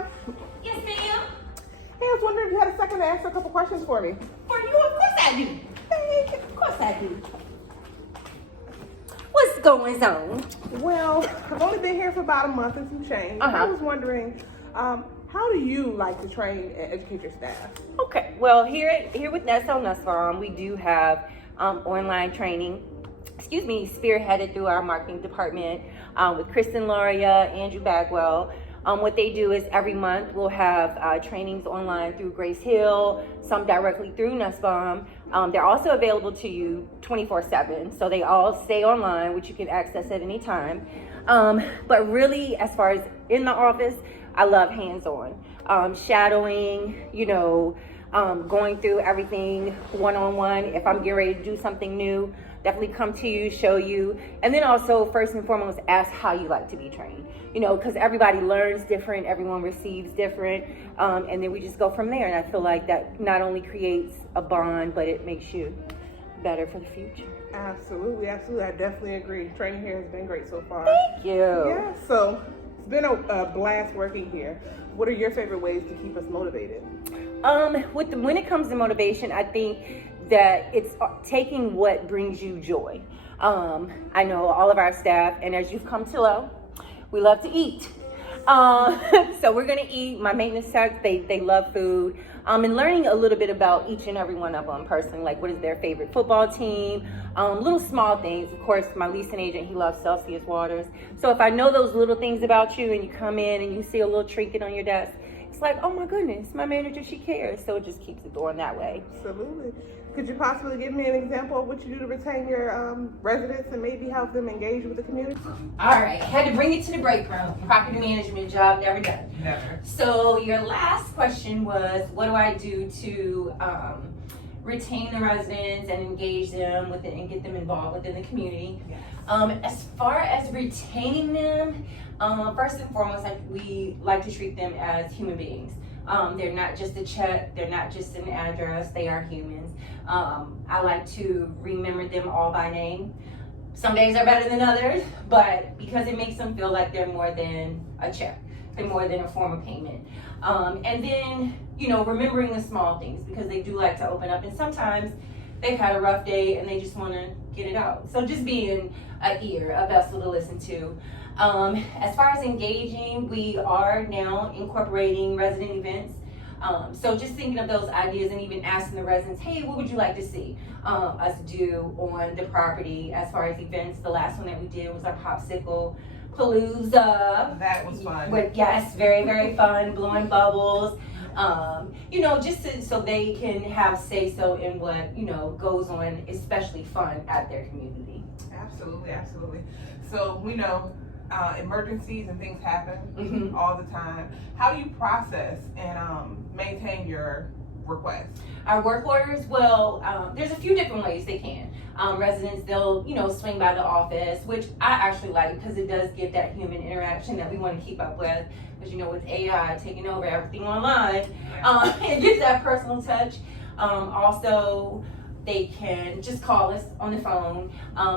Laura. Yes, ma'am. Hey, I was wondering if you had a second to answer a couple questions for me. For you? Of course I do. Of course I do. What's going on? Well, I've only been here for about a month and some change. I was wondering, how do you like to train and educate your staff? Okay, well, here with Nussbaum, we do have online training, spearheaded through our marketing department with Kristen Laria, Andrew Bagwell. What they do is every month we'll have trainings online through Grace Hill, some directly through Nussbaum. They're also available to you 24/7, so they all stay online, which you can access at any time. But really, as far as in the office, I love hands-on, shadowing, going through everything one-on-one. If I'm getting ready to do something new, definitely come to you, show you, and then also first and foremost ask how you like to be trained, because everybody learns different, everyone receives different, and then we just go from there. And I feel like that not only creates a bond, but it makes you better for the future. Absolutely. I definitely agree. Training here has been great so far. Thank you. Yeah, so it's been a blast working here. What are your favorite ways to keep us motivated? When it comes to motivation, I think that it's taking what brings you joy. I know all of our staff, and as you've come to know, we love to eat. So we're gonna eat. My maintenance techs, they love food. And learning a little bit about each and every one of them personally, like what is their favorite football team, little small things. Of course, my leasing agent, he loves Celsius waters. So if I know those little things about you and you come in and you see a little trinket on your desk, it's like, oh my goodness, my manager, she cares. So it just keeps it going that way. Absolutely. Could you possibly give me an example of what you do to retain your residents and maybe help them engage with the community? All right, had to bring it to the break room. Property management job, never done. Never. So your last question was, what do I do to retain the residents and engage them with it and get them involved within the community? Yes. As far as retaining them, first and foremost, we like to treat them as human beings. They're not just a check, they're not just an address, they are humans. I like to remember them all by name. Some days are better than others, but because it makes them feel like they're more than a check, they're more than a form of payment. And then, remembering the small things, because they do like to open up, and sometimes they've had a rough day and they just want to get it out. So just being an ear, a vessel to listen to. As far as engaging, we are now incorporating resident events. So just thinking of those ideas and even asking the residents, hey, what would you like to see us do on the property as far as events? The last one that we did was our Popsicle Palooza. That was fun. Yes, very, very fun, blowing bubbles. Just so they can have say-so in what, goes on, especially fun at their community. Absolutely. So we know emergencies and things happen all the time. How do you process and maintain your requests? Our work orders, well, there's a few different ways they can. Residents, they'll, swing by the office, which I actually like because it does give that human interaction that we want to keep up with. Because, with AI taking over everything online, it gives that personal touch. Also, they can just call us on the phone.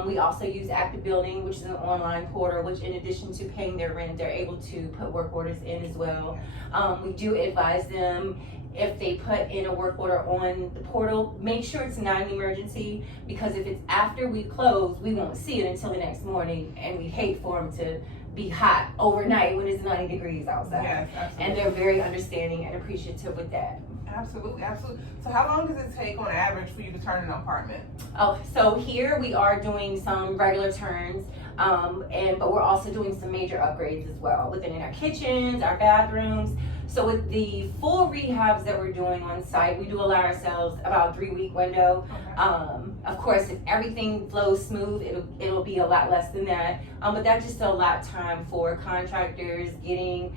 We also use Active Building, which is an online portal, which in addition to paying their rent, they're able to put work orders in as well. We do advise them, if they put in a work order on the portal, make sure it's not an emergency, because if it's after we close, we won't see it until the next morning, and we hate for them to be hot overnight when it's 90 degrees outside. Yes, absolutely. And they're very understanding and appreciative with that. Absolutely. So how long does it take on average for you to turn an apartment? Oh, so here we are doing some regular turns, but we're also doing some major upgrades as well within our kitchens, our bathrooms. So with the full rehabs that we're doing on site, we do allow ourselves about a 3-week window. Okay. Of course, if everything flows smooth, it'll be a lot less than that. But that just still a lot of time for contractors getting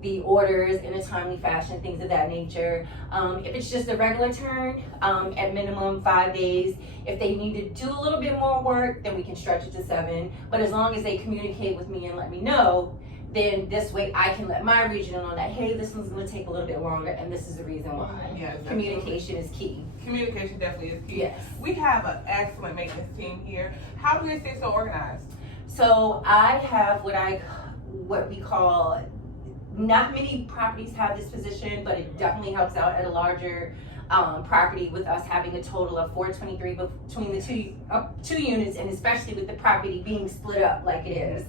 the orders in a timely fashion, things of that nature. If it's just a regular turn, at minimum 5 days. If they need to do a little bit more work, then we can stretch it to 7. But as long as they communicate with me and let me know, then this way I can let my regional know that, hey, this one's going to take a little bit longer, and this is the reason why. Yes, communication is key. Communication definitely is key. Yes. We have an excellent maintenance team here. How do they stay so organized? So I have what we call Not many properties have this position, but it definitely helps out at a larger property with us having a total of 423 between the two units, and especially with the property being split up like it is.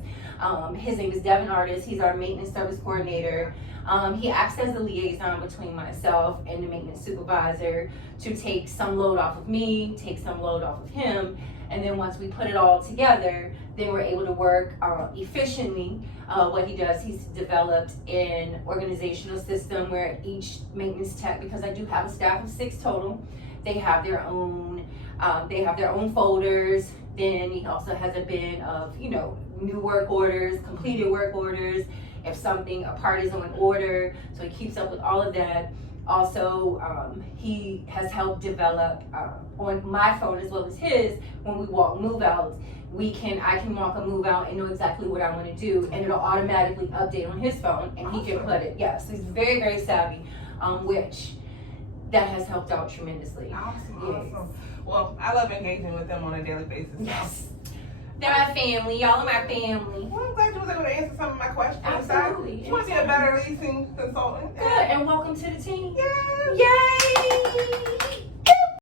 His name is Devin Artis. He's our maintenance service coordinator. He acts as the liaison between myself and the maintenance supervisor to take some load off of me, take some load off of him, and then once we put it all together, then we're able to work efficiently. What he does, he's developed an organizational system where each maintenance tech, because I do have a staff of 6 total, they have their own folders. Then he also has a bin of, you know, new work orders, completed work orders, if a part is on order, so he keeps up with all of that. Also, he has helped develop on my phone as well as his, when we walk move outs, I can walk a move out and know exactly what I want to do, and it'll automatically update on his phone, and he can put it. Yes, he's very, very savvy, which that has helped out tremendously. Awesome, Yes. awesome. Well, I love engaging with them on a daily basis. Yes. They're my family. Y'all are my family. Well, I'm glad you was able to answer some of my questions. Absolutely. You want to be a better leasing consultant? Good, and welcome to the team. Yes. Yay!